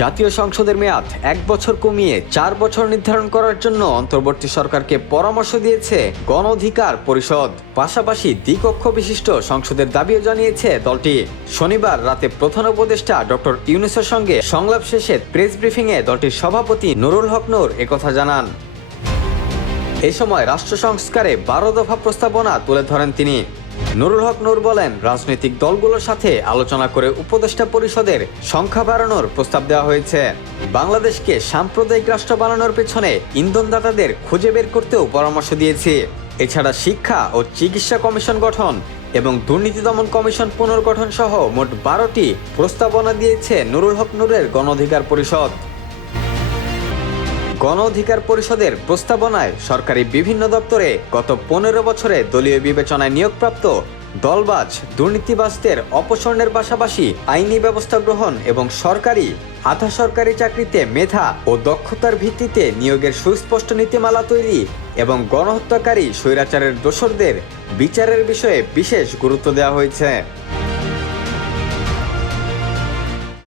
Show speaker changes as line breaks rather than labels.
জাতীয় সংসদের মেয়াদ এক বছর কমিয়ে চার বছর নির্ধারণ করার জন্য অন্তর্বর্তী সরকারকে পরামর্শ দিয়েছে গণ অধিকার পরিষদ। পাশাপাশি দ্বিকক্ষ বিশিষ্ট সংসদের দাবিও জানিয়েছে দলটি। শনিবার রাতে প্রধান উপদেষ্টা ডক্টর ইউনুসের সঙ্গে সংলাপ শেষে প্রেস ব্রিফিংয়ে দলটির সভাপতি নুরুল হক নূর একথা জানান। এ সময় রাষ্ট্র সংস্কারে বারো দফা প্রস্তাবনা তুলে ধরেন তিনি। নুরুল হক নূর বলেন, রাজনৈতিক দলগুলোর সাথে আলোচনা করে উপদেষ্টা পরিষদের সংখ্যা বাড়ানোর প্রস্তাব দেওয়া হয়েছে। বাংলাদেশকে সাম্প্রদায়িক রাষ্ট্র বানানোর পেছনে ইন্ধনদাতাদের খুঁজে বের করতেও পরামর্শ দিয়েছি। এছাড়া শিক্ষা ও চিকিৎসা কমিশন গঠন এবং দুর্নীতি দমন কমিশন পুনর্গঠন সহ মোট বারোটি প্রস্তাবনা দিয়েছে নুরুল হক নূরের গণ অধিকার পরিষদ। গণ অধিকার পরিষদের প্রস্তাবনায় সরকারি বিভিন্ন দপ্তরে গত পনেরো বছরে দলীয় বিবেচনায় নিয়োগপ্রাপ্ত দলবাজ দুর্নীতিবাজদের অপসারণের পাশাপাশি আইনি ব্যবস্থা গ্রহণ এবং সরকারি আধা সরকারি চাকরিতে মেধা ও দক্ষতার ভিত্তিতে নিয়োগের সুস্পষ্ট নীতিমালা তৈরি এবং গণহত্যাকারী স্বৈরাচারের দোসরদের বিচারের বিষয়ে বিশেষ গুরুত্ব দেওয়া হয়েছে।